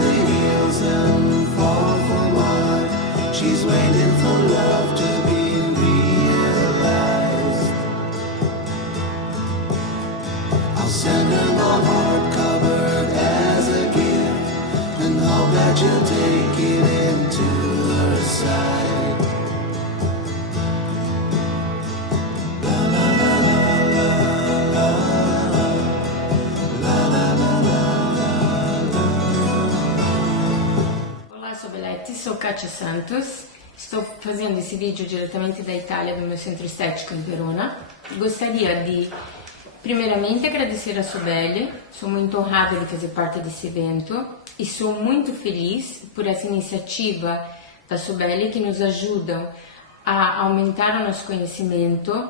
the hills and fall for mud. She's waiting for love to be realized. I'll send her my heart covered as a gift, and hope that you'll take it into her side. La la la la la la la la la la. Olá, sou Belete, sou Kátia Santos. Estou fazendo esse vídeo diretamente da Itália, do meu centro estético em Verona. Gostaria de, primeiramente, agradecer a Sobelli. Sou muito honrada de fazer parte desse evento e sou muito feliz por essa iniciativa da Sobelli que nos ajudam a aumentar o nosso conhecimento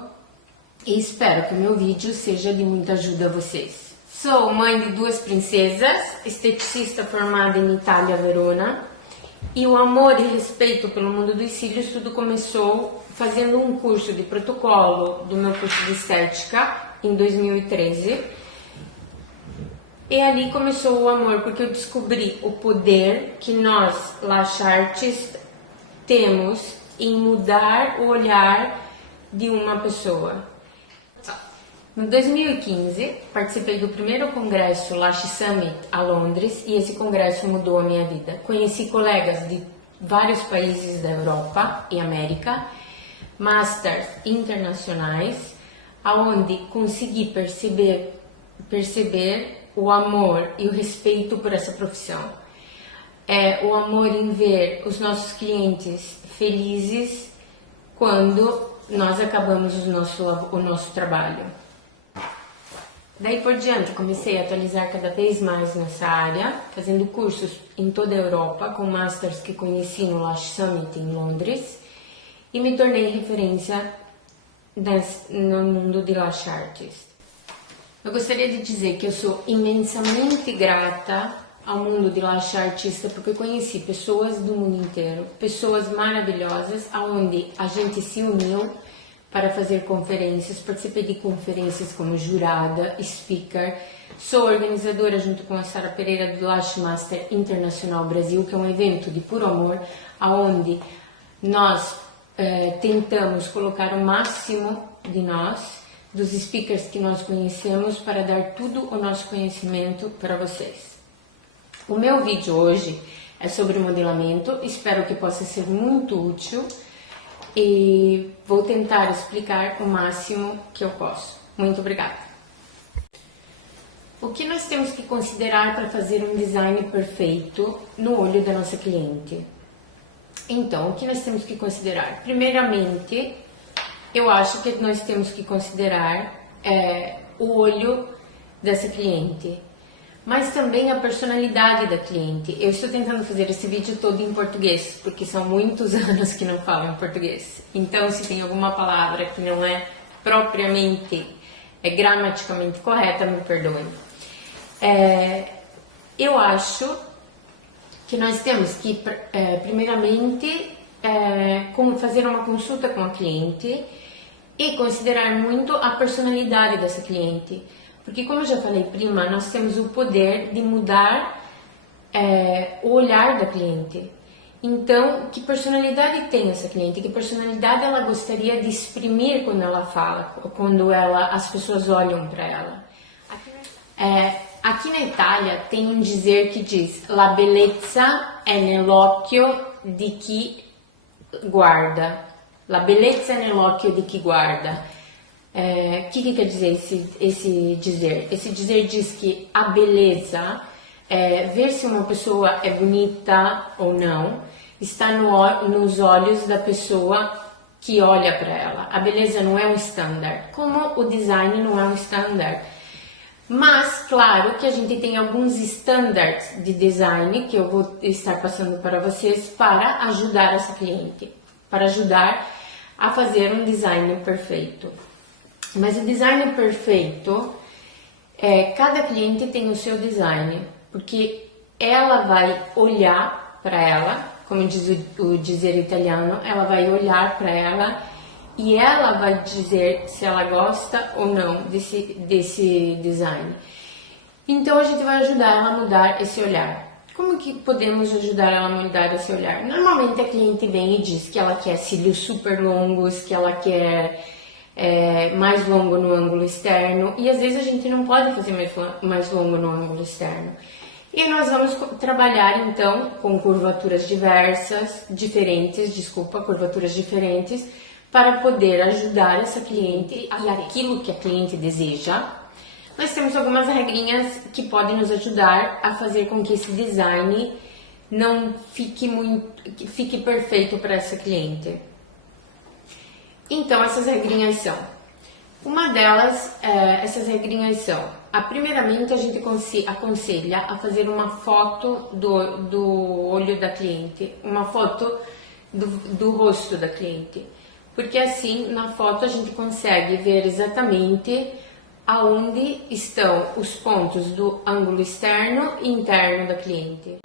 e espero que o meu vídeo seja de muita ajuda a vocês. Sou mãe de duas princesas, esteticista formada em Itália, Verona, e o amor e respeito pelo mundo dos cílios tudo começou fazendo um curso de protocolo do meu curso de estética em 2013. E ali começou o amor, porque eu descobri o poder que nós, lash artists, temos em mudar o olhar de uma pessoa. Em 2015, participei do primeiro congresso Lash Summit a Londres e esse congresso mudou a minha vida. Conheci colegas de vários países da Europa e América, masters internacionais, aonde consegui perceber o amor e o respeito por essa profissão. O amor em ver os nossos clientes felizes quando nós acabamos o nosso trabalho. Daí por diante, comecei a atualizar cada vez mais nessa área, fazendo cursos em toda a Europa, com masters que conheci no Lash Summit em Londres, e me tornei referência no mundo de Lash Artist. Eu gostaria de dizer que eu sou imensamente grata ao mundo de Lash Artista, porque eu conheci pessoas do mundo inteiro, pessoas maravilhosas, onde a gente se uniu para fazer conferências. Participei de conferências como jurada, speaker. Sou organizadora junto com a Sara Pereira do Lash Master Internacional Brasil, que é um evento de puro amor, onde nós tentamos colocar o máximo de nós, dos speakers que nós conhecemos, para dar tudo o nosso conhecimento para vocês. O meu vídeo hoje é sobre modelamento, espero que possa ser muito útil e vou tentar explicar o máximo que eu posso. Muito obrigada! O que nós temos que considerar para fazer um design perfeito no olho da nossa cliente? Então, o que nós temos que considerar? Primeiramente, eu acho que nós temos que considerar o olho dessa cliente, mas também a personalidade da cliente. Eu estou tentando fazer esse vídeo todo em português, porque são muitos anos que não falo em português. Então, se tem alguma palavra que não é propriamente, gramaticalmente correta, me perdoem. Eu acho que nós temos que, primeiramente, fazer uma consulta com a cliente e considerar muito a personalidade dessa cliente. Porque, como eu já falei, prima, nós temos o poder de mudar o olhar da cliente. Então, que personalidade tem essa cliente? Que personalidade ela gostaria de exprimir quando ela fala, quando as pessoas olham para ela? Aqui na Itália tem um dizer que diz: La bellezza è nell'occhio di chi guarda. La bellezza è nell'occhio di chi guarda. O que quer dizer esse dizer? Esse dizer diz que a beleza, ver se uma pessoa é bonita ou não, está nos olhos da pessoa que olha para ela. A beleza não é um standard, como o design não é um standard. Mas, claro que a gente tem alguns standards de design que eu vou estar passando para vocês para ajudar essa cliente, para ajudar a fazer um design perfeito. Mas o design perfeito, cada cliente tem o seu design, porque ela vai olhar para ela, como diz o dizer italiano, ela vai olhar para ela e ela vai dizer se ela gosta ou não desse design. Então a gente vai ajudar ela a mudar esse olhar. Como que podemos ajudar ela a mudar esse olhar? Normalmente a cliente vem e diz que ela quer cílios super longos, que ela quer mais longo no ângulo externo, e às vezes a gente não pode fazer mais longo no ângulo externo. E nós vamos trabalhar então com curvaturas diferentes, para poder ajudar essa cliente e aquilo que a cliente deseja. Nós temos algumas regrinhas que podem nos ajudar a fazer com que esse design não fique perfeito para essa cliente. Então, essas regrinhas são, primeiramente a gente aconselha a fazer uma foto do olho da cliente, uma foto do rosto da cliente, porque assim na foto a gente consegue ver exatamente aonde estão os pontos do ângulo externo e interno da cliente.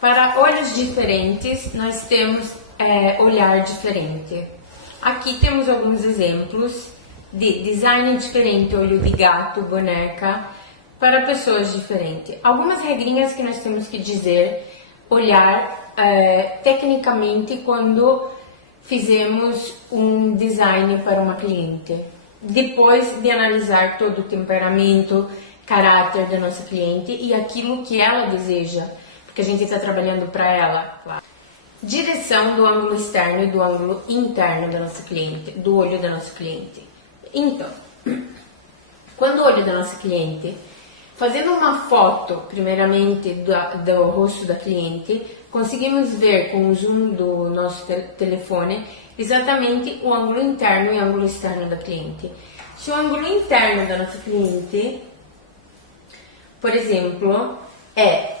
Para olhos diferentes, nós temos olhar diferente. Aqui temos alguns exemplos de design diferente, olho de gato, boneca, para pessoas diferentes. Algumas regrinhas que nós temos que dizer, olhar tecnicamente quando fizemos um design para uma cliente. Depois de analisar todo o temperamento, caráter da nossa cliente e aquilo que ela deseja, porque a gente está trabalhando para ela. Claro. Direção do ângulo externo e do ângulo interno da nossa cliente, do olho da nossa cliente. Então, quando o olho da nossa cliente, fazendo uma foto, primeiramente, do rosto da cliente, conseguimos ver com o zoom do nosso telefone exatamente o ângulo interno e o ângulo externo da cliente. Se o ângulo interno da nossa cliente, por exemplo, é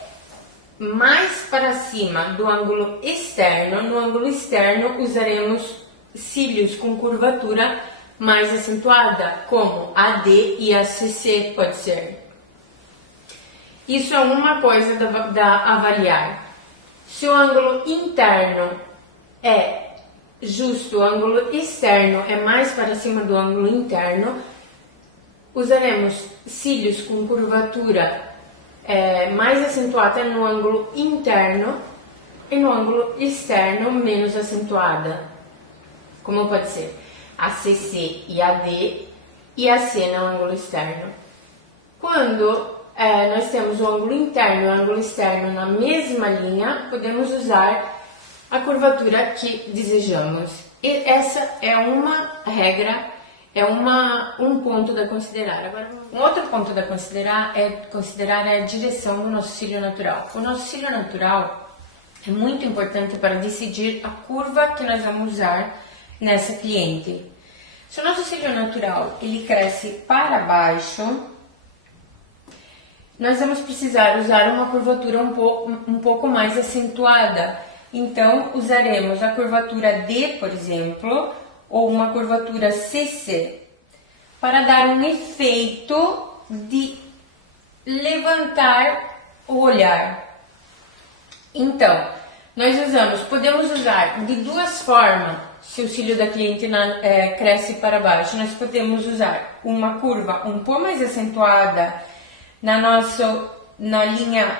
mais para cima do ângulo externo, no ângulo externo usaremos cílios com curvatura mais acentuada, como AD e ACC pode ser. Isso é uma coisa da avaliar. Se o ângulo interno é justo, o ângulo externo é mais para cima do ângulo interno, usaremos cílios com curvatura mais acentuada no ângulo interno e no ângulo externo menos acentuada. Como pode ser ACC e AD e AC no ângulo externo. Quando nós temos o ângulo interno e o ângulo externo na mesma linha, podemos usar a curvatura que desejamos. E essa é uma regra, um ponto a considerar. Agora, um outro ponto a considerar a direção do nosso cílio natural. O nosso cílio natural é muito importante para decidir a curva que nós vamos usar nessa cliente. Se o nosso cílio natural ele cresce para baixo, nós vamos precisar usar uma curvatura um pouco mais acentuada. Então, usaremos a curvatura D, por exemplo, ou uma curvatura CC, para dar um efeito de levantar o olhar. Então, podemos usar de duas formas. Se o cílio da cliente cresce para baixo, nós podemos usar uma curva um pouco mais acentuada na linha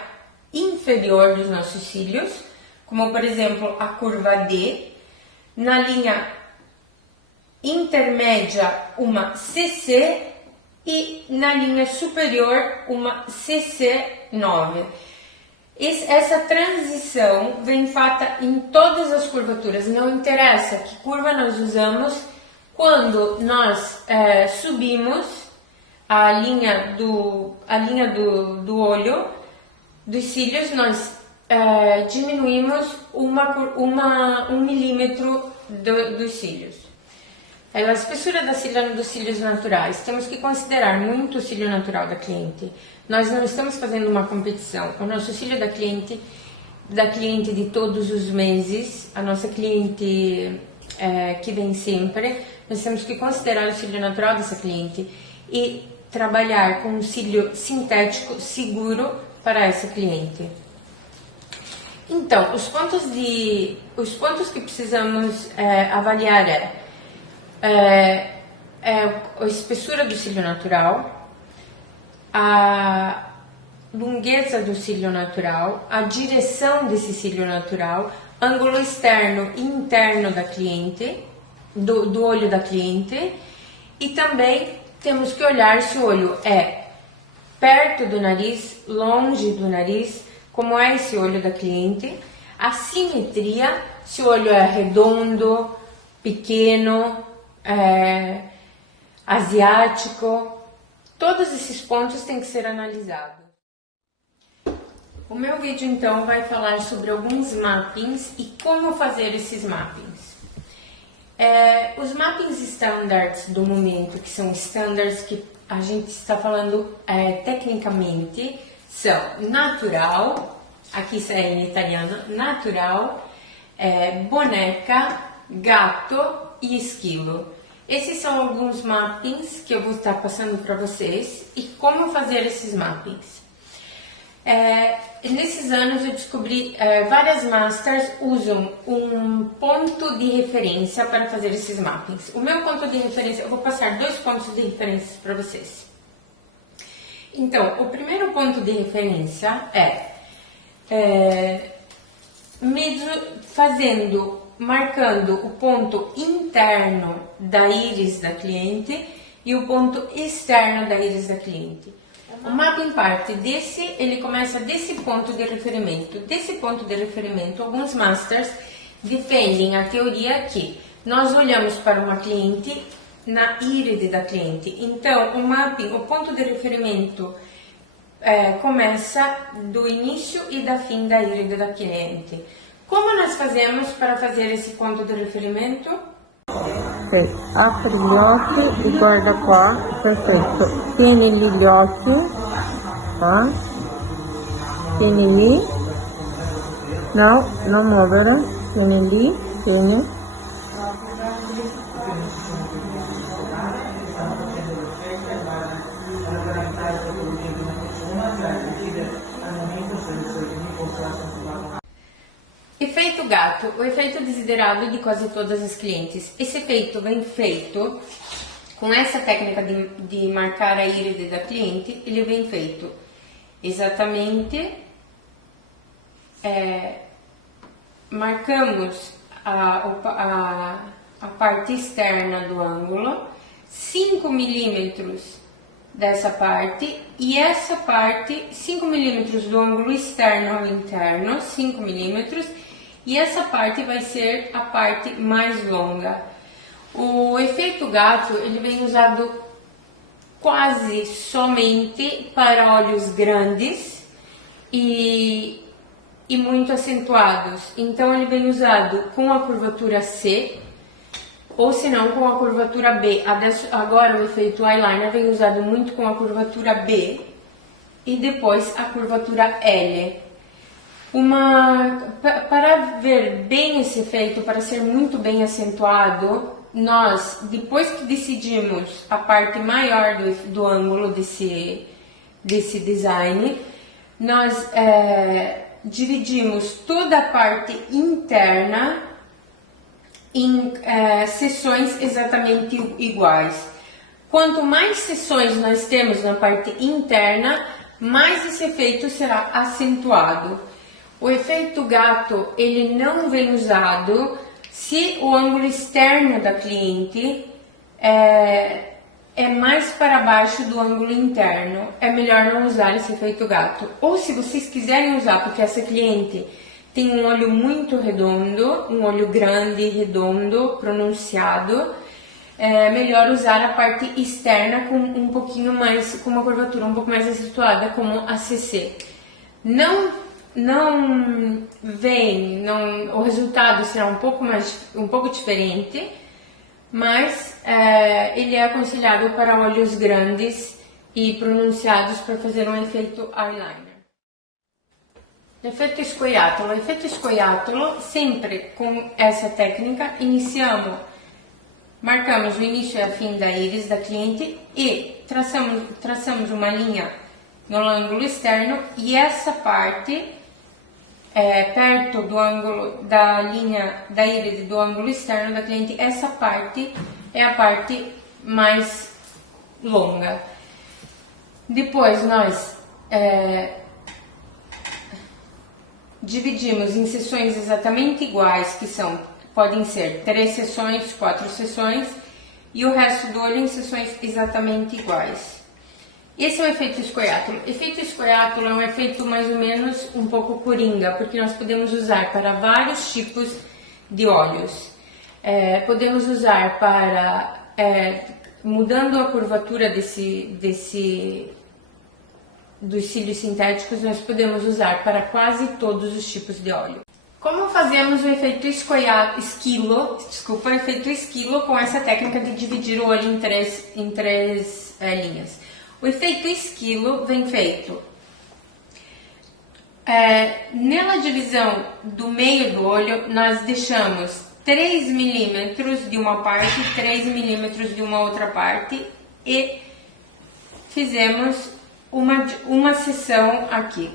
inferior dos nossos cílios, como por exemplo a curva D, na linha intermédia uma CC e na linha superior uma CC9. Essa transição vem feita em todas as curvaturas, não interessa que curva nós usamos, quando nós subimos a linha do olho, dos cílios, nós diminuímos 1 milímetro dos cílios. A espessura dos cílios naturais, temos que considerar muito o cílio natural da cliente. Nós não estamos fazendo uma competição. O nosso cílio da cliente de todos os meses, a nossa cliente que vem sempre, nós temos que considerar o cílio natural dessa cliente e trabalhar com um cílio sintético seguro para essa cliente. Então, os pontos que precisamos avaliar a espessura do cílio natural, a longueza do cílio natural, a direção desse cílio natural, ângulo externo e interno da cliente, do olho da cliente, e também temos que olhar se o olho é perto do nariz, longe do nariz, como é esse olho da cliente, a simetria, se o olho é redondo, pequeno, asiático, todos esses pontos têm que ser analisados. O meu vídeo então vai falar sobre alguns mappings e como fazer esses mappings. Os mappings standards do momento, que são standards que a gente está falando tecnicamente, são natural, aqui está em italiano, natural, boneca, gato e esquilo. Esses são alguns mappings que eu vou estar passando para vocês e como fazer esses mappings. Nesses anos eu descobri várias masters usam um ponto de referência para fazer esses mappings. O meu ponto de referência, eu vou passar 2 pontos de referência para vocês. Então, o primeiro ponto de referência marcando o ponto interno da íris da cliente e o ponto externo da íris da cliente. O mapping parte ele começa desse ponto de referimento. Desse ponto de referimento, alguns masters defendem a teoria que nós olhamos para uma cliente na íris da cliente. Então, o ponto de referimento começa do início e da fim da íris da cliente. Como nós fazemos para fazer esse ponto de referimento? Apri gli occhi e guarda qua, perfetto, tieni lì gli occhi, tieni lì, no, non muovere, tieni lì, tieni, Efeito gato, o efeito desiderado de quase todas as clientes. Esse efeito vem feito com essa técnica de marcar a íris da cliente, ele vem feito exatamente, marcamos a parte externa do ângulo, 5 milímetros dessa parte, e essa parte, 5 milímetros do ângulo externo ao interno, 5 milímetros, e essa parte vai ser a parte mais longa. O efeito gato, ele vem usado quase somente para olhos grandes e muito acentuados. Então ele vem usado com a curvatura C, ou se não com a curvatura B. Agora o efeito eyeliner vem usado muito com a curvatura B e depois a curvatura L. Para ver bem esse efeito, para ser muito bem acentuado, nós, depois que decidimos a parte maior do ângulo desse design, nós dividimos toda a parte interna em seções exatamente iguais. Quanto mais seções nós temos na parte interna, mais esse efeito será acentuado. O efeito gato, ele não vem usado se o ângulo externo da cliente é mais para baixo do ângulo interno. É melhor não usar esse efeito gato. Ou se vocês quiserem usar, porque essa cliente tem um olho muito redondo, um olho grande, redondo, pronunciado, é melhor usar a parte externa com com uma curvatura um pouco mais acentuada, como a CC. O resultado será um pouco diferente, mas ele é aconselhado para olhos grandes e pronunciados para fazer um efeito eyeliner. Efeito scoiattolo. Efeito scoiattolo, sempre com essa técnica, marcamos o início e a fim da íris da cliente e traçamos uma linha no ângulo externo, e essa parte perto do ângulo da linha da íris do ângulo externo da cliente, essa parte é a parte mais longa. Depois nós dividimos em seções exatamente iguais, que podem ser 3 seções, 4 seções, e o resto do olho em seções exatamente iguais. Esse é o efeito escoiátulo. Efeito escoiátulo é um efeito mais ou menos um pouco coringa, porque nós podemos usar para vários tipos de olhos. Podemos usar para, mudando a curvatura dos cílios sintéticos, nós podemos usar para quase todos os tipos de óleo. Como fazemos o efeito esquilo com essa técnica de dividir o olho em três linhas? O efeito esquilo vem feito nela divisão do meio do olho, nós deixamos 3 milímetros de uma parte, 3 milímetros de uma outra parte e fizemos uma seção aqui.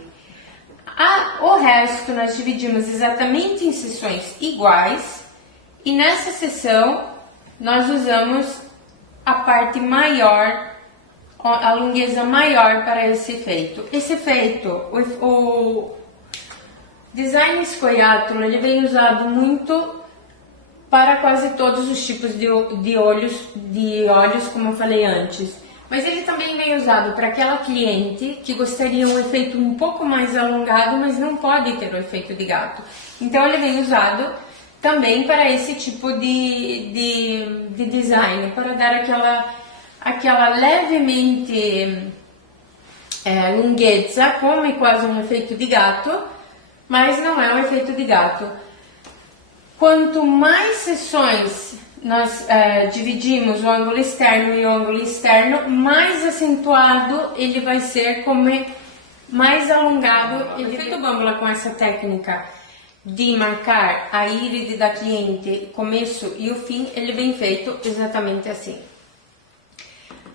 O resto nós dividimos exatamente em seções iguais e nessa seção nós usamos a parte maior, a longueza maior para esse efeito. Esse efeito, o design escoiátulo, ele vem usado muito para quase todos os tipos de olhos, como eu falei antes. Mas ele também vem usado para aquela cliente que gostaria um efeito um pouco mais alongado, mas não pode ter o efeito de gato. Então ele vem usado também para esse tipo de design, para dar aquela levemente longueza, como quase um efeito de gato, mas não é um efeito de gato. Quanto mais seções nós dividimos o ângulo externo e o ângulo externo, mais acentuado ele vai ser, como mais alongado. O efeito bâmbula com essa técnica de marcar a íris da cliente, o começo e o fim, ele vem feito exatamente assim.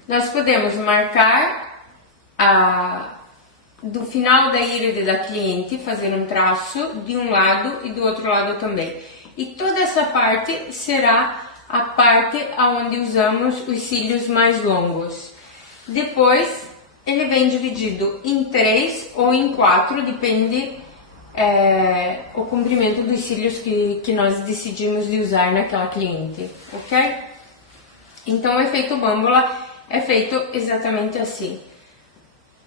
Nós podemos marcar do final da íris da cliente, fazer um traço de um lado e do outro lado também. E toda essa parte será a parte onde usamos os cílios mais longos. Depois, ele vem dividido em 3 ou em 4, depende o comprimento dos cílios que nós decidimos de usar naquela cliente, ok? Então, o efeito bâmbula é feito exatamente assim.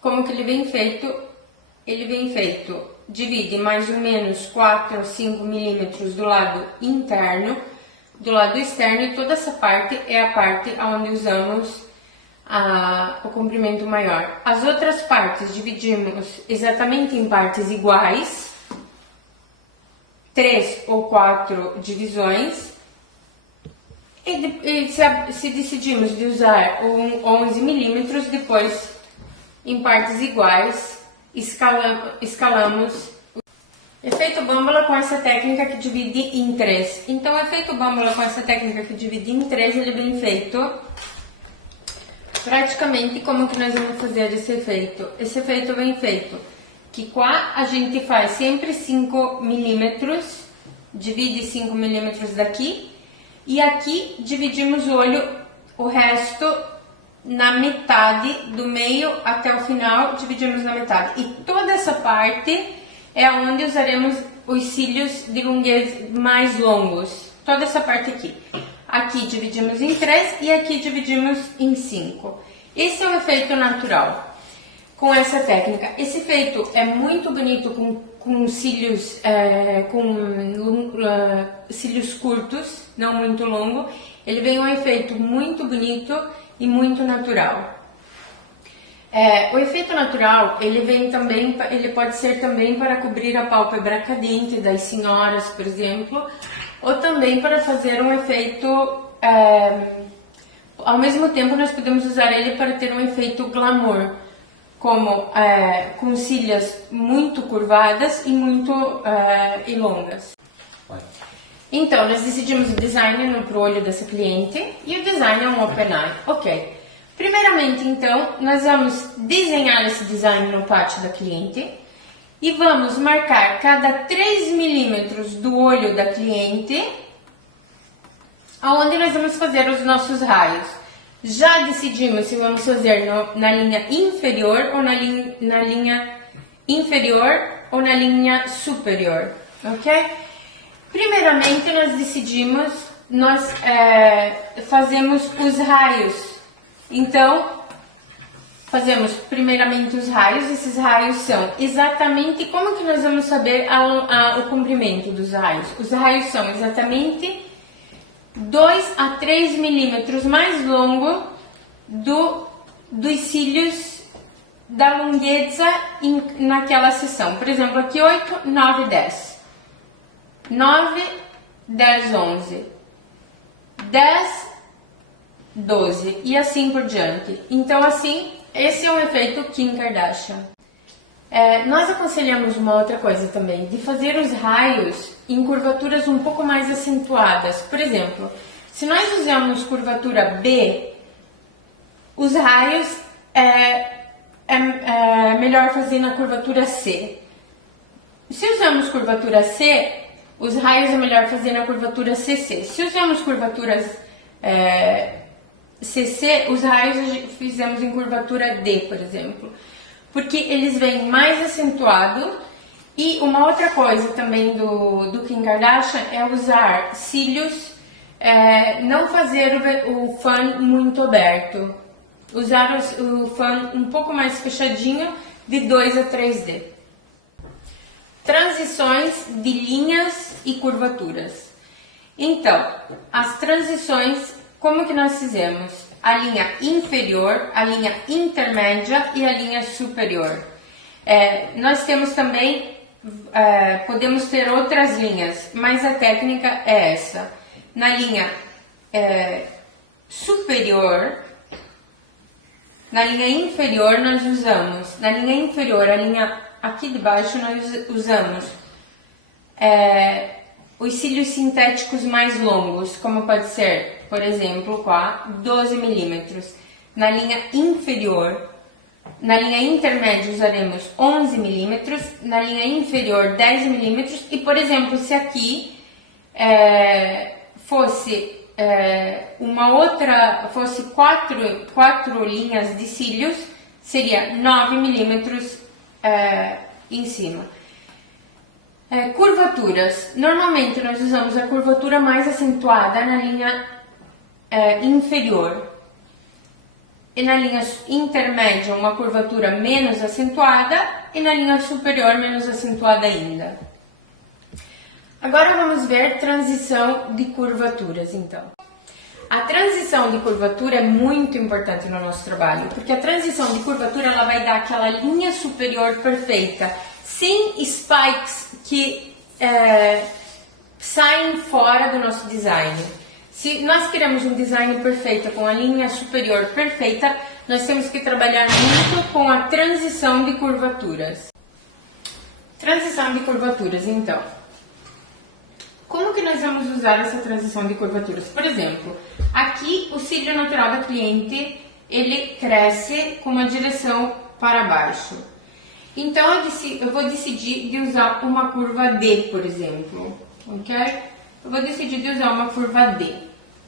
Como que ele vem feito? Ele vem feito, divide mais ou menos 4 a 5 milímetros do lado interno, do lado externo, e toda essa parte é a parte onde usamos o comprimento maior. As outras partes dividimos exatamente em partes iguais, 3 ou 4 divisões, e se decidimos de usar 11 milímetros, depois em partes iguais escalamos. Efeito bâmbula com essa técnica que divide em 3. Então, o efeito bâmbula com essa técnica que divide em 3, ele vem feito praticamente como que nós vamos fazer esse efeito. Esse efeito vem feito que a gente faz sempre 5 milímetros, divide 5 milímetros daqui, e aqui dividimos o resto na metade, do meio até o final, dividimos na metade. E toda essa parte é onde usaremos os cílios de longuez mais longos. Toda essa parte aqui. Aqui dividimos em 3 e aqui dividimos em 5. Esse é o efeito natural com essa técnica. Esse efeito é muito bonito com cílios, cílios curtos, não muito longo. Ele vem um efeito muito bonito e muito natural. O efeito natural, ele pode ser também para cobrir a pálpebra cadente das senhoras, por exemplo, ou também para fazer um efeito, ao mesmo tempo nós podemos usar ele para ter um efeito glamour, como com cílias muito curvadas e muito longas. Então, nós decidimos o design para o olho dessa cliente, e o design é um open eye. Ok. Primeiramente, então, nós vamos desenhar esse design no pátio da cliente e vamos marcar cada 3 milímetros do olho da cliente, onde nós vamos fazer os nossos raios. Já decidimos se vamos fazer na linha inferior ou na linha inferior ou na linha superior, ok? Primeiramente, nós decidimos, nós fazemos os raios. Então, fazemos primeiramente os raios. Esses raios são exatamente, como que nós vamos saber o comprimento dos raios? Os raios são exatamente 2 a 3 milímetros mais longo dos cílios da longueza naquela seção. Por exemplo, aqui 8, 9, 10. 9, 10, 11. 10, 12. E assim por diante. Então, assim, esse é o efeito Kim Kardashian. Nós aconselhamos uma outra coisa também, de fazer os raios em curvaturas um pouco mais acentuadas. Por exemplo, se nós usamos curvatura B, os raios é melhor fazer na curvatura C. Se usamos curvatura C, os raios é melhor fazer na curvatura CC. Se usamos curvaturas CC, os raios fizemos em curvatura D, por exemplo. Porque eles vêm mais acentuado. E uma outra coisa também do Kim Kardashian é usar cílios, não fazer o fan muito aberto. Usar o fan um pouco mais fechadinho, de 2 a 3D. Transições de linhas e curvaturas. Então, as transições, como que nós fizemos? A linha inferior, a linha intermédia e a linha superior. Nós temos também, podemos ter outras linhas, mas a técnica é essa. Na linha superior, na linha inferior nós usamos, na linha inferior, a linha aqui de baixo, nós usamos os cílios sintéticos mais longos, como pode ser, por exemplo, 12 milímetros. Na linha inferior, na linha intermédia usaremos 11 milímetros, na linha inferior 10 milímetros. E, por exemplo, se aqui fosse fosse quatro linhas de cílios, seria 9 milímetros em cima. Curvaturas. Normalmente nós usamos a curvatura mais acentuada na linha inferior. E na linha intermédia uma curvatura menos acentuada e na linha superior menos acentuada ainda. Agora vamos ver transição de curvaturas, então. A transição de curvatura é muito importante no nosso trabalho, porque a transição de curvatura ela vai dar aquela linha superior perfeita, sem spikes que saem fora do nosso design. Se nós queremos um design perfeito com a linha superior perfeita, nós temos que trabalhar muito com a transição de curvaturas. Transição de curvaturas, então. Como que nós vamos usar essa transição de curvaturas? Por exemplo, aqui o cílio natural da cliente, ele cresce com uma direção para baixo. Então eu vou decidir de usar uma curva D, por exemplo, ok? Eu vou decidir de usar uma curva D.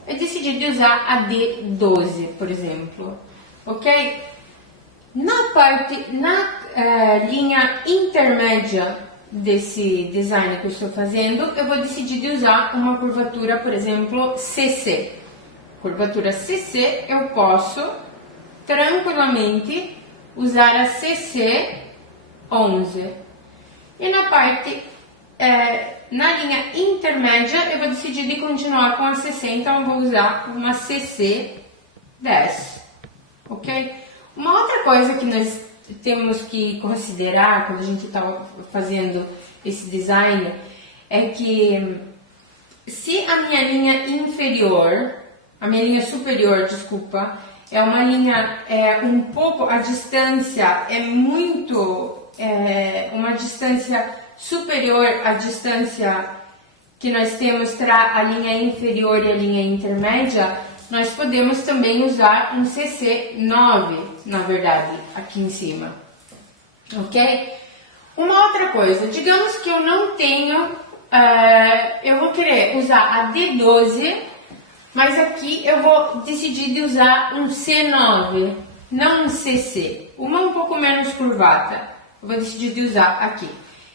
Eu decidi de usar a D12, por exemplo, ok? Na linha intermédia desse design que eu estou fazendo, eu vou decidir de usar uma curvatura, por exemplo, CC. Curvatura CC, eu posso tranquilamente usar a CC 11. E na parte, na linha intermédia, eu vou decidir de continuar com a CC, então eu vou usar uma CC 10, ok? Uma outra coisa que nós temos que considerar quando a gente está fazendo esse design é que se a minha linha inferior, a minha linha superior, desculpa, é uma linha um pouco, a distância é muito, uma distância superior à distância que nós temos entre a linha inferior e a linha intermédia, nós podemos também usar um CC9, na verdade, aqui em cima, ok? Uma outra coisa, digamos que eu não tenho, eu vou querer usar a D12 Mas aqui eu vou decidir de usar um C9, não um CC. Uma um pouco menos curvata. Eu vou decidir de usar aqui.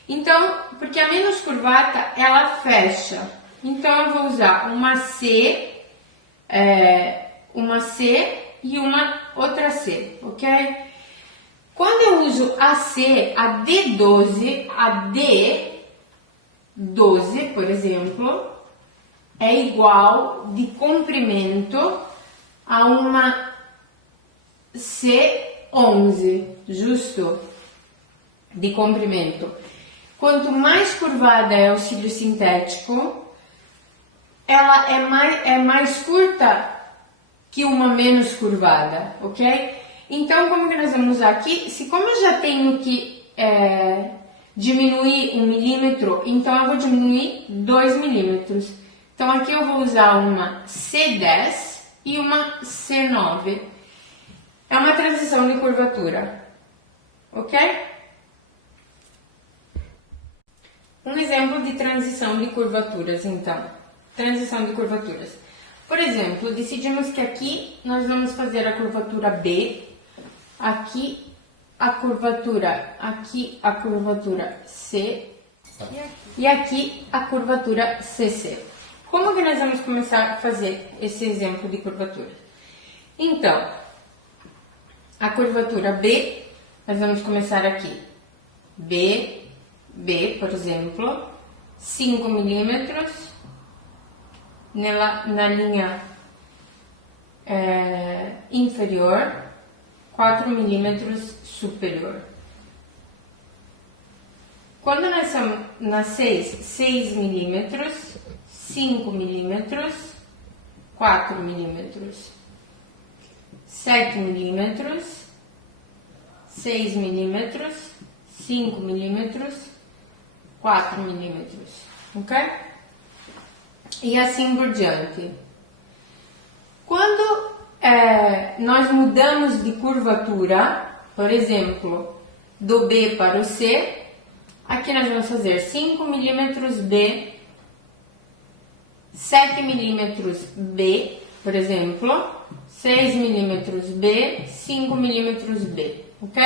Então, porque a menos curvata, ela fecha. Então, eu vou usar uma C e uma outra C, ok? Quando eu uso a C, a D12, por exemplo, é igual de comprimento a uma C11, justo? De comprimento. Quanto mais curvada é o cílio sintético, ela é mais curta que uma menos curvada, ok? Então, como que nós vamos usar aqui? Como eu já tenho que diminuir 1 milímetro, então eu vou diminuir 2 milímetros. Então, aqui eu vou usar uma C10 e uma C9. É uma transição de curvatura, ok? Um exemplo de transição de curvaturas, então. Transição de curvaturas. Por exemplo, decidimos que aqui nós vamos fazer a curvatura B, aqui a curvatura C e aqui a curvatura CC. Como que nós vamos começar a fazer esse exemplo de curvatura? Então, a curvatura B, nós vamos começar aqui. B, por exemplo, 5 milímetros na linha inferior, 4 milímetros superior. Quando nós estamos na 6 milímetros, 5 milímetros, 4 milímetros, 7 milímetros, 6 milímetros, 5 milímetros, 4 milímetros, ok? E assim por diante. Quando nós mudamos de curvatura, por exemplo, do B para o C, aqui nós vamos fazer 5 milímetros B, 7 milímetros B, por exemplo, 6 milímetros B, 5 milímetros B, ok?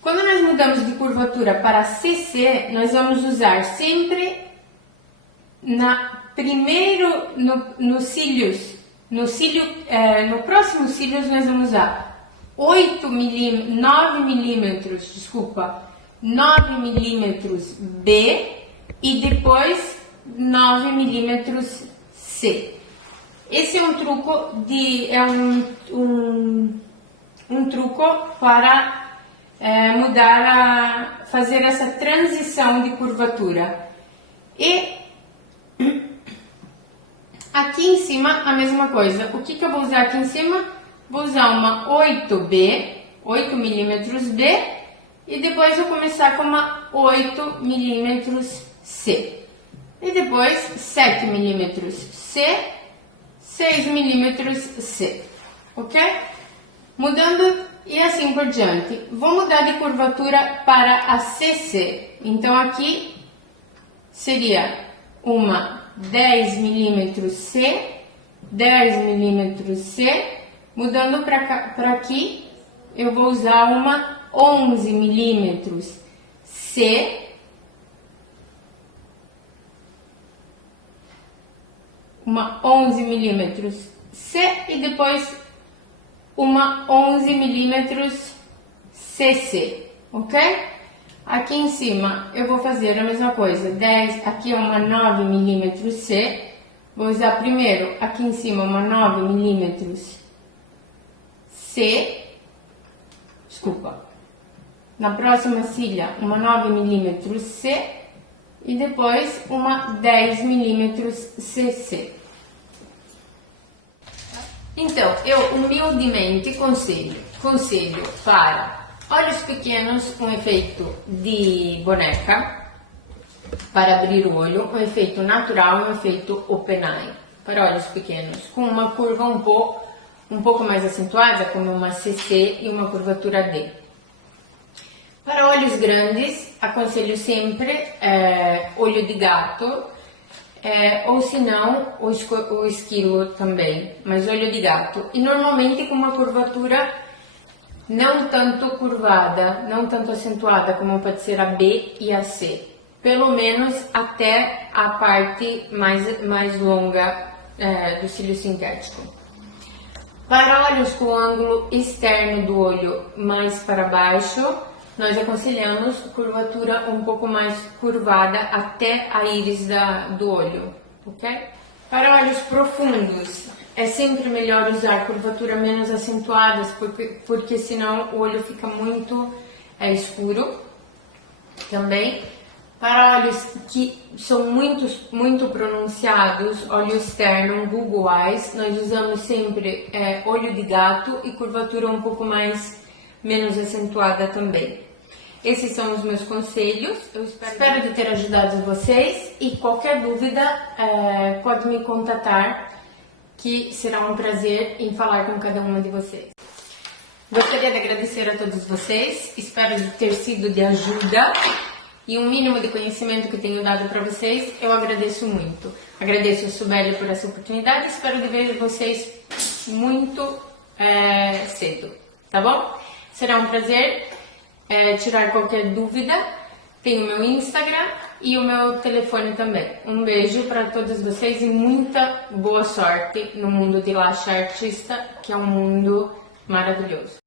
Quando nós mudamos de curvatura para CC, nós vamos usar sempre no próximo cílios nós vamos usar 9 milímetros B e depois 9 milímetros C. Esse é um truco um truco para fazer essa transição de curvatura. E aqui em cima a mesma coisa. O que eu vou usar aqui em cima? Vou usar uma 8B, 8 milímetros B, e depois vou começar com uma 8 milímetros C. E depois 7 milímetros C, 6 milímetros C, ok? Mudando e assim por diante. Vou mudar de curvatura para a CC. Então aqui seria uma 10 milímetros C, 10 milímetros C. Mudando para aqui, eu vou usar uma 11 milímetros C, uma 11 milímetros C e depois uma 11 milímetros CC, ok? Aqui em cima eu vou fazer a mesma coisa, 10, aqui é uma 9 milímetros C, vou usar primeiro aqui em cima uma 9 milímetros C, desculpa, na próxima cilha uma 9 milímetros C e depois uma 10 milímetros CC. Então, eu humildemente conselho para olhos pequenos um efeito de boneca, para abrir o olho, um efeito natural, um efeito open eye, para olhos pequenos, com uma curva um pouco mais acentuada, como uma CC e uma curvatura D. Para olhos grandes, aconselho sempre olho de gato, ou se não, o esquilo também, mas olho de gato. E normalmente com uma curvatura não tanto curvada, não tanto acentuada como pode ser a B e a C. Pelo menos até a parte mais longa do cílio sintético. Para olhos com o ângulo externo do olho mais para baixo, nós aconselhamos curvatura um pouco mais curvada até a íris do olho, ok? Para olhos profundos, é sempre melhor usar curvatura menos acentuadas, porque senão o olho fica muito escuro também. Para olhos que são muito pronunciados, olho externo, Google Eyes, nós usamos sempre olho de gato e curvatura um pouco menos acentuada também. Esses são os meus conselhos, eu espero de ter ajudado vocês e qualquer dúvida pode me contatar, que será um prazer em falar com cada uma de vocês. Gostaria de agradecer a todos vocês, espero ter sido de ajuda e um mínimo de conhecimento que tenho dado para vocês, eu agradeço muito. Agradeço a Subeli por essa oportunidade e espero de ver vocês muito cedo, tá bom? Será um prazer tirar qualquer dúvida. Tem o meu Instagram e o meu telefone também. Um beijo para todos vocês e muita boa sorte no mundo de laxe artista, que é um mundo maravilhoso.